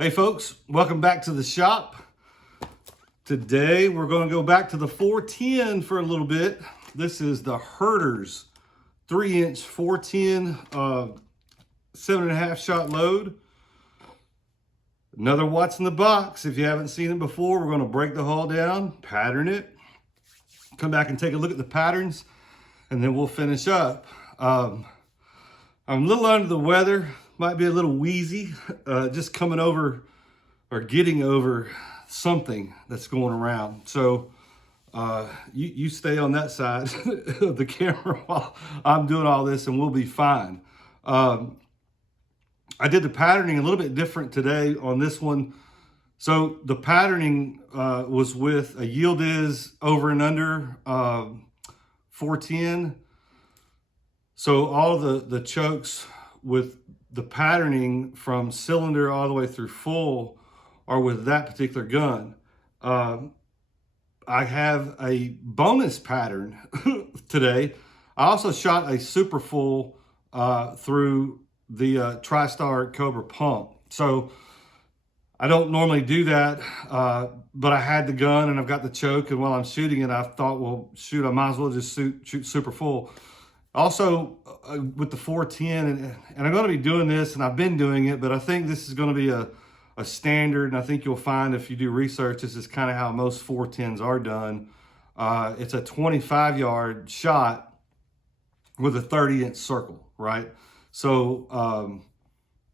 Hey folks, welcome back to the shop. Today we're going to go back to the 410 for a little bit. This is the Herters 3-inch 410 7.5 shot load. Another what's in the box. If you haven't seen it before, we're going to break the hull down, pattern it, come back and take a look at the patterns, and then we'll finish up. I'm a little under the weather, might be a little wheezy, just coming over or getting over something that's going around. So you stay on that side of the camera while I'm doing all this and we'll be fine. I did the patterning a little bit different today on this one. So the patterning was with a Yildiz over and under 410. So all the chokes with the patterning from cylinder all the way through full are with that particular gun. I have a bonus pattern today. I also shot a super full through the TriStar Cobra pump. So I don't normally do that, but I had the gun and I've got the choke, and while I'm shooting it, I thought, well, shoot, I might as well just shoot super full. Also, with the 410, and I'm going to be doing this, and I've been doing it, but I think this is going to be a standard, and I think you'll find if you do research, this is kind of how most 410s are done. It's a 25-yard shot with a 30-inch circle, right? So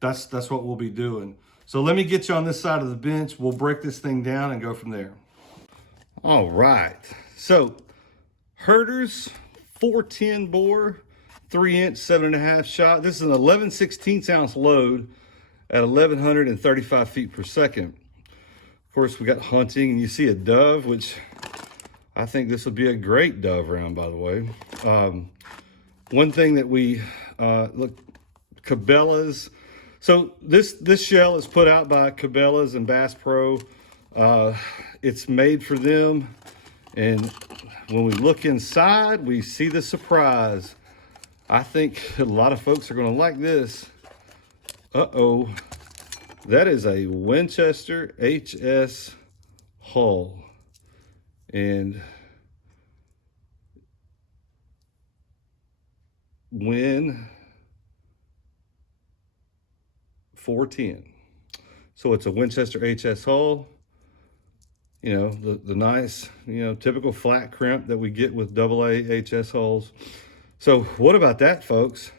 that's what we'll be doing. So let me get you on this side of the bench. We'll break this thing down and go from there. All right. So Herters 410 bore, 3-inch, 7.5 shot. This is an 11/16 ounce load at 1,135 feet per second. Of course, we got hunting, and you see a dove, which I think this would be a great dove round, by the way. One thing that we look, Cabela's. So this shell is put out by Cabela's and Bass Pro. It's made for them, and when we look inside, we see the surprise. I think a lot of folks are going to like this. Uh-oh. That is a Winchester HS hull. And Win 410. So it's a Winchester HS hull. You know, the nice, typical flat crimp that we get with AA HS hulls. So what about that, folks?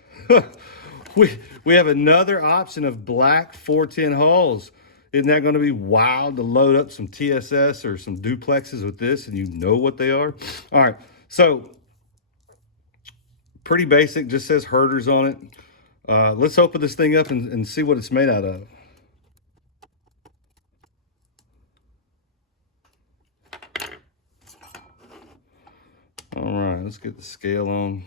we have another option of black 410 hulls. Isn't that going to be wild to load up some TSS or some duplexes with this, and you know what they are? All right, so pretty basic, just says Herters on it. Let's open this thing up and see what it's made out of. All right, let's get the scale on.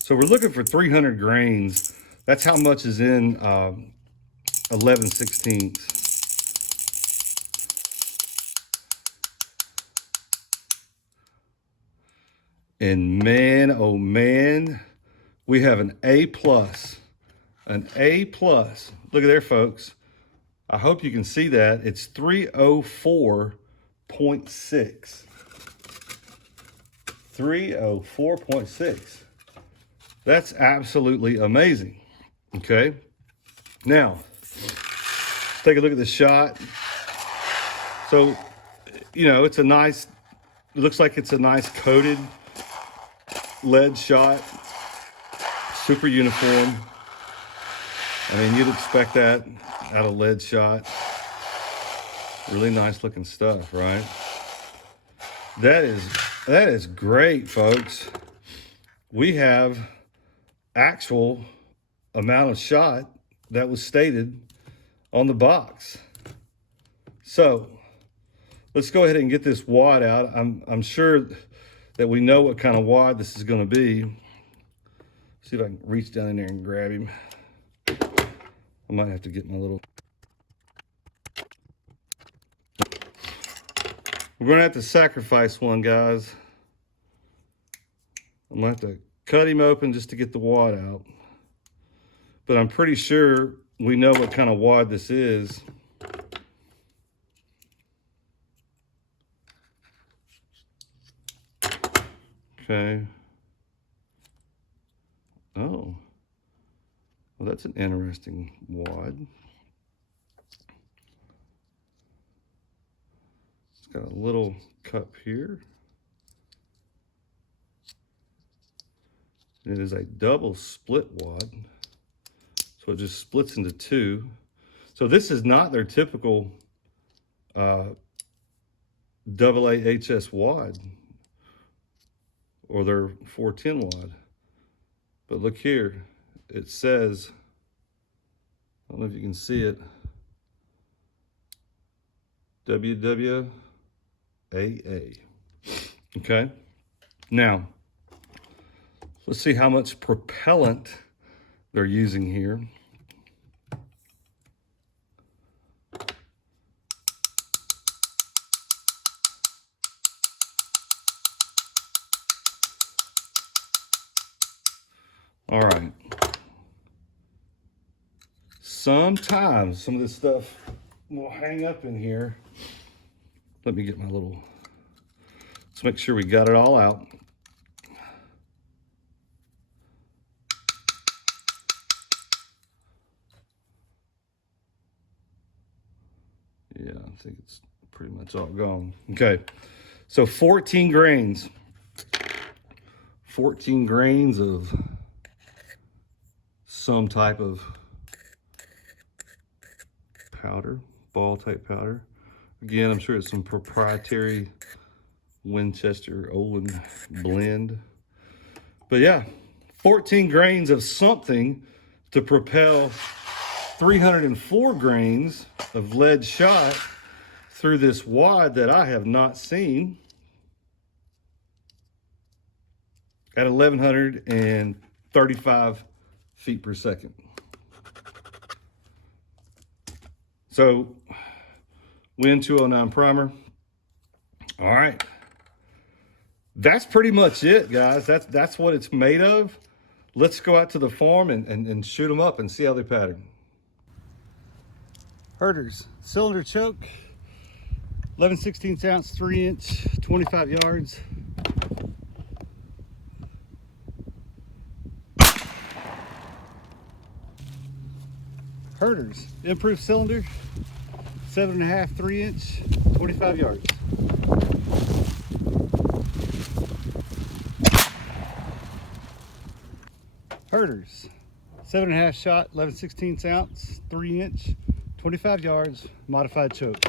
So we're looking for 300 grains. That's how much is in 11/16. And man, oh man, we have an A+. An A+. Look at there, folks. I hope you can see that. It's 304.6. 304.6. That's absolutely amazing. Okay. Now, let's take a look at the shot. So, it's a nice, it looks like it's a nice coated lead shot. Super uniform. I mean, you'd expect that out of lead shot. Really nice looking stuff, right? That is great, folks. We have actual amount of shot that was stated on the box. So let's go ahead and get this wad out. I'm sure that we know what kind of wad this is going to be. See if I can reach down in there and grab him. I might have to get my little... We're going to have to sacrifice one, guys. I'm going to have to cut him open just to get the wad out. but I'm pretty sure we know what kind of wad this is. Okay. Oh, well, that's an interesting wad. It's got a little cup here. It is a double split wad. So it just splits into two. So this is not their typical AAHS wad or their 410 wad. But look here, it says, I don't know if you can see it, WWAA. Okay, now let's see how much propellant they're using here. All right. Sometimes some of this stuff will hang up in here. Let me get my little, let's make sure we got it all out. Yeah, I think it's pretty much all gone. Okay, so 14 grains. 14 grains of some type of powder, ball type powder. Again, I'm sure it's some proprietary Winchester Olin blend. But yeah, 14 grains of something to propel 304 grains of lead shot through this wad that I have not seen at 1,135 feet per second. So, Win 209 primer. All right. That's pretty much it, guys. That's what it's made of. Let's go out to the farm and shoot them up and see how they pattern. Herters, cylinder choke, 11/16 ounce, 3 inch, 25 yards. Herters, improved cylinder, 7.5, 3 inch, 25 yards. Herters, 7.5 shot, 11/16 ounce, 3 inch, 25 yards, modified choke.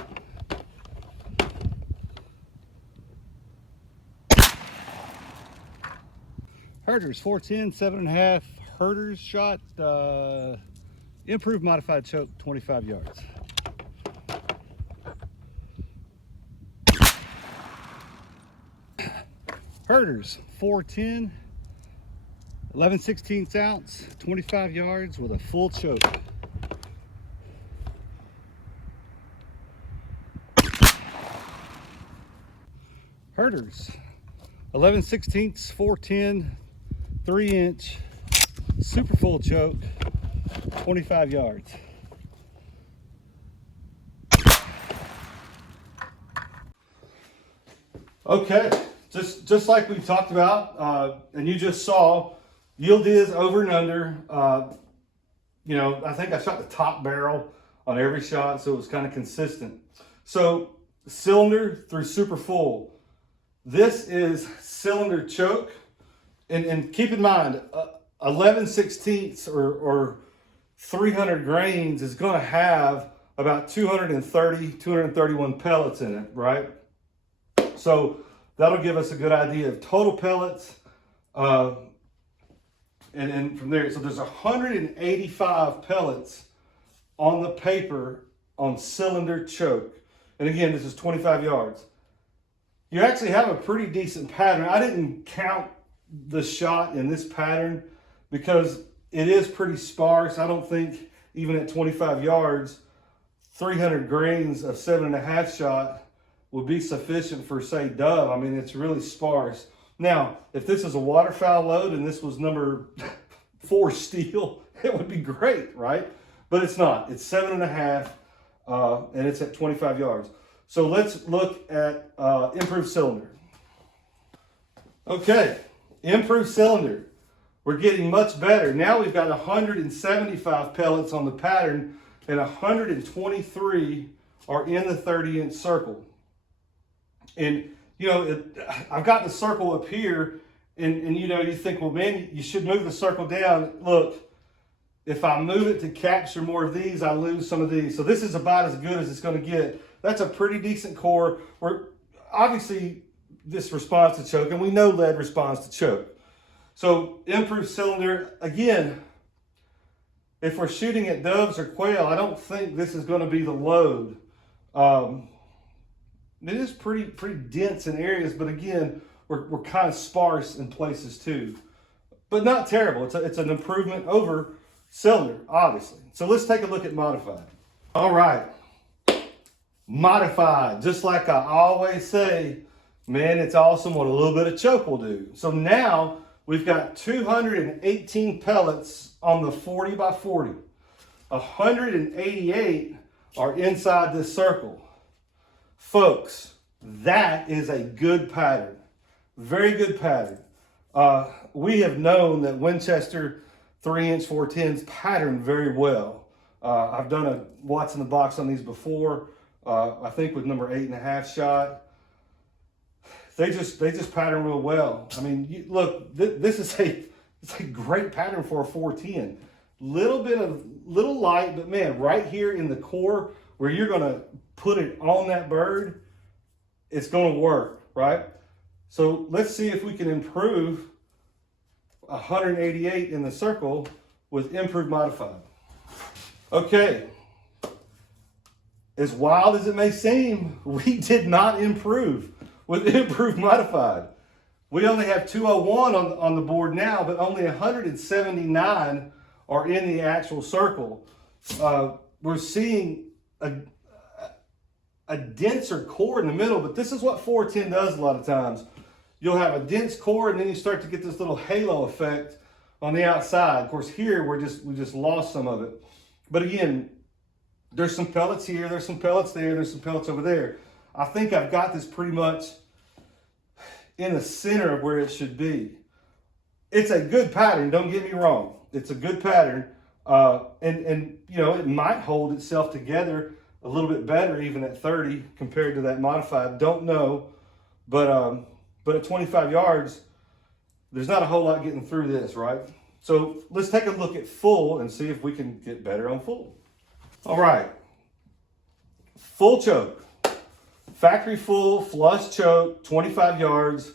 Herters, 410, 7.5 Herters shot, improved modified choke, 25 yards. Herters, 410, 11/16 ounce, 25 yards with a full choke. Herters, 11/16, 410, 3 inch, super full choke, 25 yards. Okay, just like we talked about, and you just saw, Yildiz over and under. You know, I think I shot the top barrel on every shot, so it was kind of consistent. So cylinder through super full. This is cylinder choke, and keep in mind, 11/16 or 300 grains is going to have about 231 pellets in it, right? So that'll give us a good idea of total pellets. And from there, so there's 185 pellets on the paper on cylinder choke. And again, this is 25 yards. You actually have a pretty decent pattern. I didn't count the shot in this pattern because it is pretty sparse. I don't think even at 25 yards, 300 grains of 7.5 shot would be sufficient for, say, dove. I mean, it's really sparse. Now, if this is a waterfowl load and this was number forced steel, it would be great, right? But it's not. It's 7.5, and it's at 25 yards. So let's look at improved cylinder. Okay, improved cylinder. We're getting much better. Now we've got 175 pellets on the pattern, and 123 are in the 30-inch circle. And, you know, I've got the circle up here, and you know, you think, well, man, you should move the circle down. Look, if I move it to capture more of these, I lose some of these. So this is about as good as it's going to get. That's a pretty decent core. Obviously, this responds to choke, and we know lead responds to choke. So improved cylinder, again, if we're shooting at doves or quail, I don't think this is going to be the load. It is pretty dense in areas, but again, we're kind of sparse in places too. But not terrible. It's an improvement over cylinder, obviously. So let's take a look at modified. All right. Modified, just like I always say, man, it's awesome what a little bit of choke will do. So now we've got 218 pellets on the 40 by 40. 188 are inside this circle. Folks, that is a good pattern. Very good pattern. We have known that Winchester 3-inch 410s pattern very well. I've done a Watts in the box on these before. I think with number 8.5 shot. They just pattern real well. I mean, look, this is it's a great pattern for a 410. Little light, but man, right here in the core where you're gonna put it on that bird, it's gonna work, right? So let's see if we can improve 188 in the circle with improved modified. Okay. As wild as it may seem, we did not improve with improved modified. We only have 201 on the board now, but only 179 are in the actual circle. We're seeing a denser core in the middle, but this is what 410 does a lot of times. You'll have a dense core, and then you start to get this little halo effect on the outside. Of course, here we just lost some of it. But again, there's some pellets here, there's some pellets there, there's some pellets over there. I think I've got this pretty much in the center of where it should be. It's a good pattern, don't get me wrong. It's a good pattern. And you know, it might hold itself together a little bit better even at 30 compared to that modified. Don't know. But at 25 yards, there's not a whole lot getting through this, right? So let's take a look at full and see if we can get better on full. All right, full choke, factory full, flush choke, 25 yards.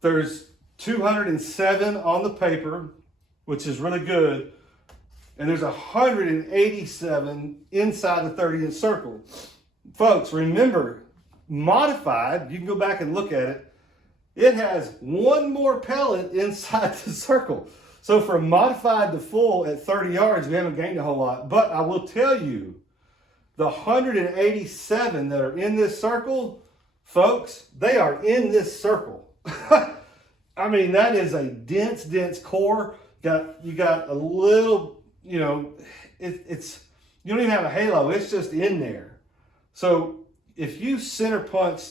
There's 207 on the paper, which is really good. And there's 187 inside the 30-inch circle. Folks, remember, modified, you can go back and look at it, it has one more pellet inside the circle. So from modified to full at 30 yards, we haven't gained a whole lot. But I will tell you, the 187 that are in this circle, folks, they are in this circle. I mean, that is a dense core. You got a little, you know, it's you don't even have a halo. It's just in there. So if you center punch,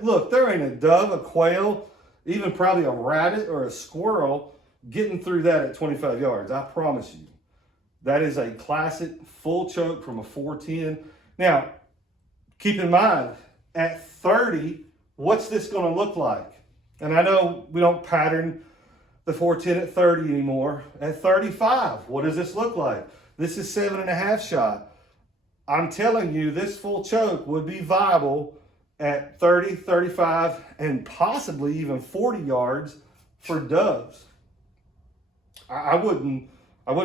look, there ain't a dove, a quail, even probably a rabbit or a squirrel getting through that at 25 yards. I promise you. That is a classic full choke from a 410. Now, keep in mind, at 30, what's this going to look like? And I know we don't pattern the 410 at 30 anymore. At 35, what does this look like? This is 7.5 shot. I'm telling you, this full choke would be viable at 30, 35, and possibly even 40 yards for doves. I wouldn't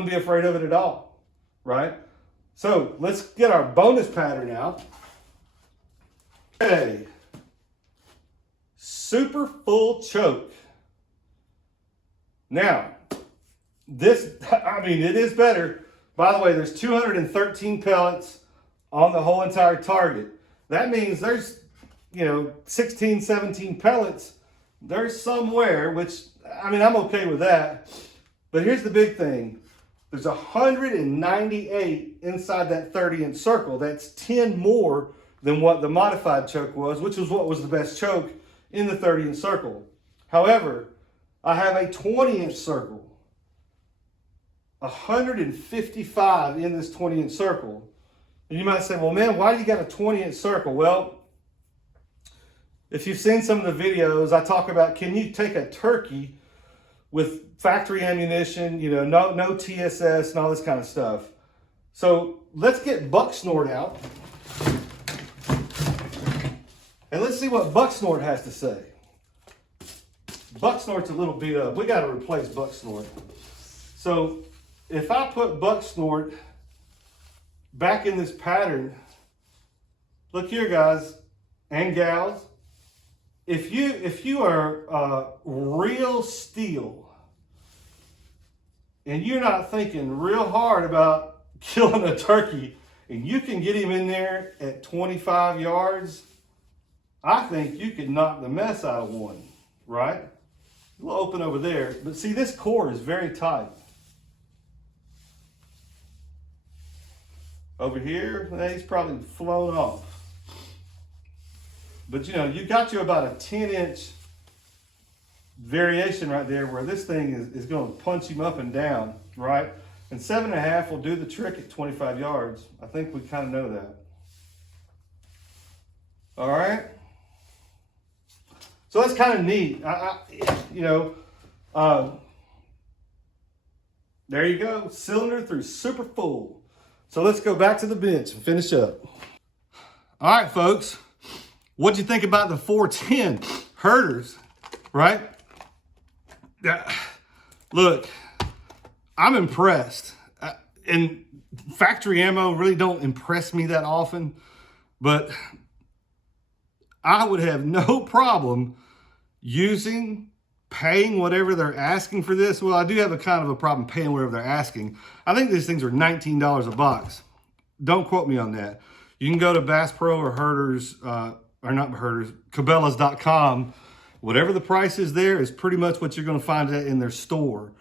be afraid of it at all, right? So let's get our bonus pattern out. Okay. Super full choke. Now, this, I mean, it is better. By the way, there's 213 pellets on the whole entire target. That means there's, 16, 17 pellets. There's somewhere, which, I mean, I'm okay with that. But here's the big thing. There's 198 inside that 30-inch circle. That's 10 more than what the modified choke was, which was what was the best choke in the 30-inch circle. However, I have a 20-inch circle. 155 in this 20-inch circle. And you might say, well, man, why do you got a 20-inch circle? Well, if you've seen some of the videos, I talk about, can you take a turkey with factory ammunition, you know, no TSS and all this kind of stuff. So let's get Bucksnort out. And let's see what Bucksnort has to say. Bucksnort's a little beat up. We got to replace Bucksnort. So if I put Bucksnort back in this pattern, look here, guys and gals. If you are real steel and you're not thinking real hard about killing a turkey, and you can get him in there at 25 yards, I think you could knock the mess out of one, right? A little open over there, but see, this core is very tight. Over here, he's probably flown off. But you know, you got you about a 10-inch variation right there where this thing is going to punch him up and down, right? And 7.5 will do the trick at 25 yards. I think we kind of know that. All right. So that's kind of neat. There you go. Cylinder through super full. So let's go back to the bench and finish up. All right, folks. What'd you think about the 410 Herters, right? Look, I'm impressed. And factory ammo really don't impress me that often, but I would have no problem paying whatever they're asking for this. Well, I do have a kind of a problem paying whatever they're asking. I think these things are $19 a box. Don't quote me on that. You can go to Bass Pro or Herters, or not Herters, Cabela's.com. Whatever the price is there is pretty much what you're going to find in their store.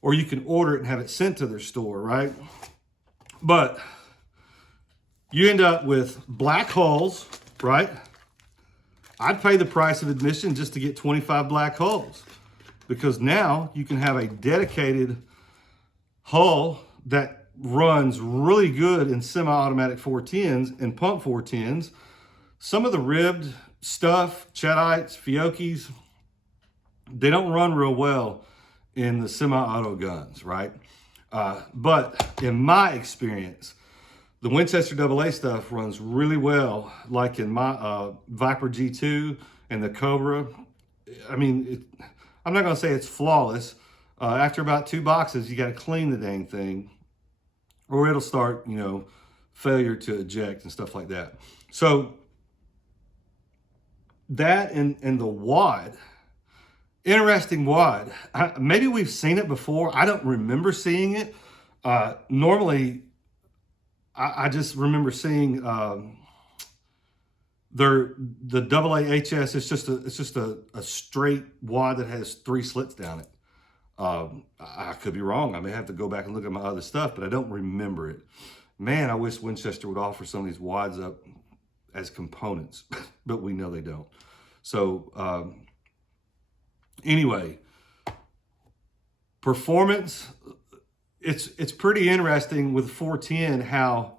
Or you can order it and have it sent to their store, right? But you end up with black hulls, right? I'd pay the price of admission just to get 25 black hulls, because now you can have a dedicated hull that runs really good in semi-automatic 410s and pump 410s. Some of the ribbed stuff, Chedites, Fiocchis, they don't run real well in the semi-auto guns, right? But in my experience, the Winchester AA stuff runs really well, like in my Viper G2 and the Cobra. I mean, I'm not gonna say it's flawless. After about 2 boxes, you gotta clean the dang thing, or it'll start, you know, failure to eject and stuff like that. So that and the wad, interesting wad. Maybe we've seen it before. I don't remember seeing it. Normally, I just remember seeing the AA HS. It's just a straight wad that has 3 slits down it. I could be wrong. I may have to go back and look at my other stuff, but I don't remember it. Man, I wish Winchester would offer some of these wads up as components, but we know they don't. So anyway, performance. It's pretty interesting with 410 how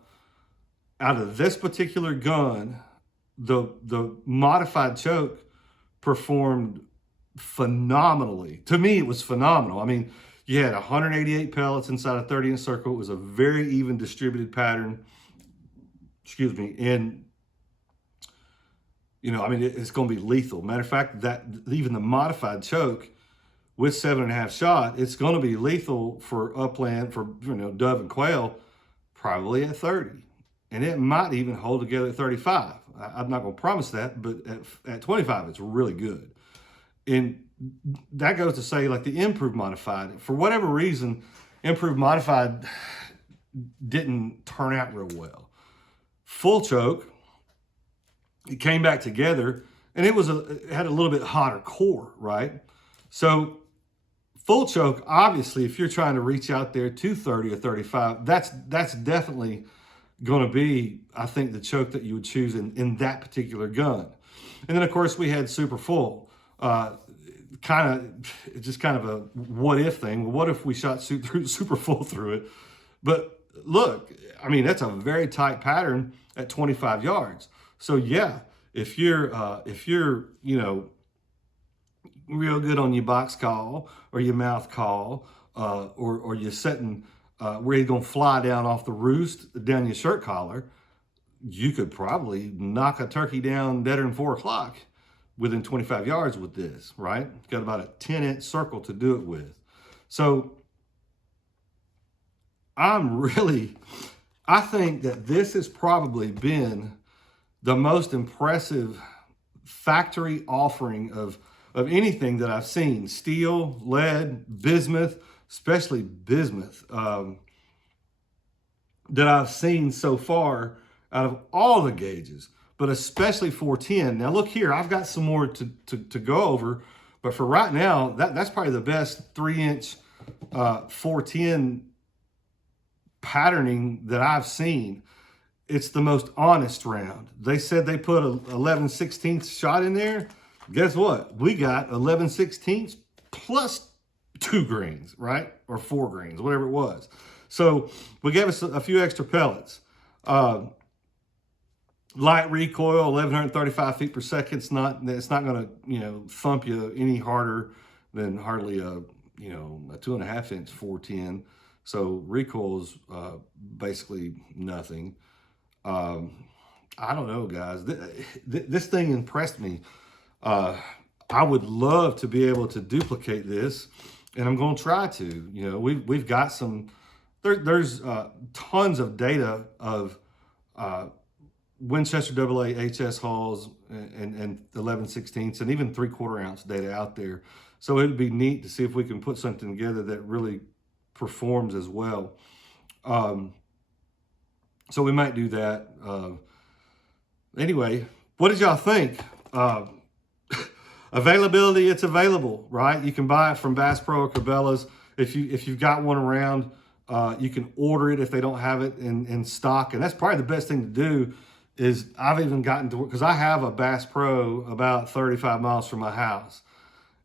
out of this particular gun, the modified choke performed phenomenally. To me, it was phenomenal. I mean, you had 188 pellets inside a 30-inch circle. It was a very even distributed pattern. Excuse me. And, you know, I mean, it's going to be lethal. Matter of fact, that even the modified choke with 7.5 shot, it's going to be lethal for upland, for, you know, dove and quail, probably at 30. And it might even hold together at 35. I'm not going to promise that, but at 25, it's really good. And that goes to say, like, the improved modified, for whatever reason, improved modified didn't turn out real well. Full choke, it came back together, and it had a little bit hotter core, right? So Full choke, obviously, if you're trying to reach out there to 30 or 35, that's definitely going to be, I think, the choke that you would choose in that particular gun. And then, of course, we had super full. Just kind of a what if thing. Well, what if we shot super full through it? But look, I mean, that's a very tight pattern at 25 yards. So yeah, if you're real good on your box call or your mouth call, or you're setting where you're gonna fly down off the roost down your shirt collar, you could probably knock a turkey down deader than 4 o'clock within 25 yards with this, right? Got about a 10-inch circle to do it with. So I think that this has probably been the most impressive factory offering of anything that I've seen. Steel, lead, bismuth, especially bismuth, that I've seen so far out of all the gauges, but especially 410. Now look here, I've got some more to go over, but for right now, that's probably the best 3-inch 410 patterning that I've seen. It's the most honest round. They said they put a 11/16 shot in there. Guess what? We got 11/16 plus 2 grains, right? Or 4 grains, whatever it was. So we gave us a few extra pellets. Light recoil, 1135 feet per second. It's not going to thump you any harder than hardly a 2.5-inch 410. So recoil is basically nothing. I don't know, guys. This thing impressed me. I would love to be able to duplicate this, and I'm going to try to. We've got some. There's tons of data of Winchester AA HS hulls and 11/16 and even 3/4 ounce data out there. So it'd be neat to see if we can put something together that really performs as well. So we might do that. Anyway, what did y'all think? Availability, it's available, right? You can buy it from Bass Pro or Cabela's. If you've got one around, you can order it if they don't have it in stock. And that's probably the best thing to do. Is I've even gotten to work, because I have a Bass Pro about 35 miles from my house,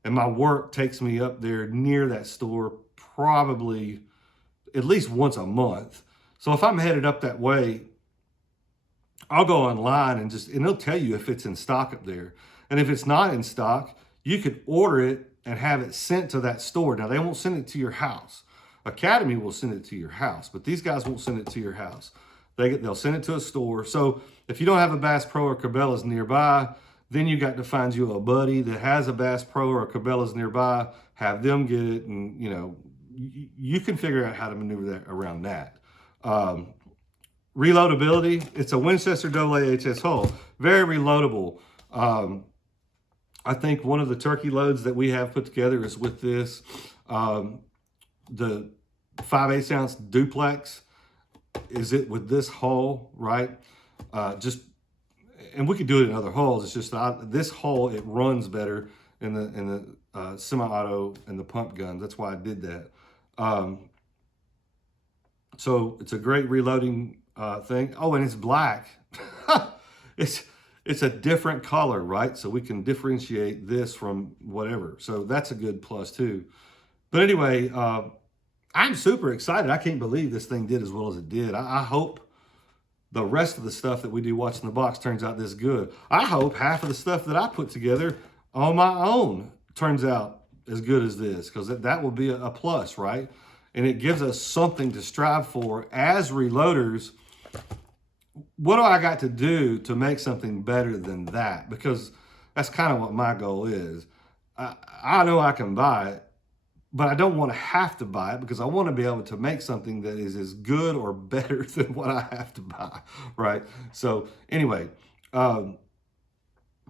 and my work takes me up there near that store probably at least once a month. So if I'm headed up that way, I'll go online and it'll tell you if it's in stock up there. And if it's not in stock, you can order it and have it sent to that store. Now, they won't send it to your house. Academy will send it to your house, but these guys won't send it to your house. They'll send it to a store. So if you don't have a Bass Pro or Cabela's nearby, then you got to find you a buddy that has a Bass Pro or a Cabela's nearby, have them get it, and you can figure out how to maneuver that around that. Reloadability, it's a Winchester AA HS hull, very reloadable. I think one of the turkey loads that we have put together is with this, the 5/8 ounce duplex. Is it with this hull, right? And we could do it in other hulls. It's just this hull, it runs better in the semi-auto and the pump guns. That's why I did that. So it's a great reloading thing. Oh, and it's black. It's a different color, right? So we can differentiate this from whatever. So that's a good plus too. But anyway, I'm super excited. I can't believe this thing did as well as it did. I hope the rest of the stuff that we do watching the box turns out this good. I hope half of the stuff that I put together on my own turns out as good as this, because that will be a plus, right? And it gives us something to strive for as reloaders. What do I got to do to make something better than that? Because that's kind of what my goal is. I know I can buy it, but I don't want to have to buy it, because I want to be able to make something that is as good or better than what I have to buy, right? So anyway,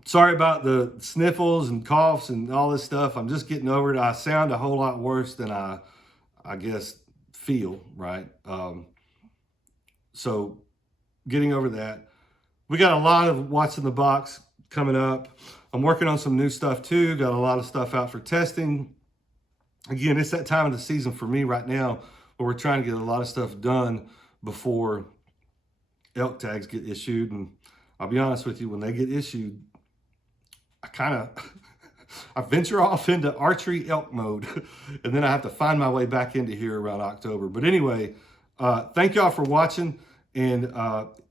sorry about the sniffles and coughs and all this stuff. I'm just getting over it. I sound a whole lot worse than I guess feel, right? So getting over that. We got a lot of what's in the box coming up. I'm working on some new stuff too. Got a lot of stuff out for testing. again, it's that time of the season for me right now where we're trying to get a lot of stuff done before elk tags get issued. And I'll be honest with you, when they get issued, I kind of I venture off into archery elk mode, and then I have to find my way back into here around October. But anyway, thank y'all for watching. And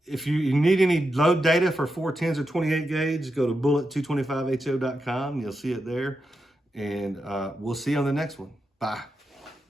if you need any load data for 410s or 28 gauge, go to bullet225ho.com. You'll see it there. And we'll see you on the next one. Bye.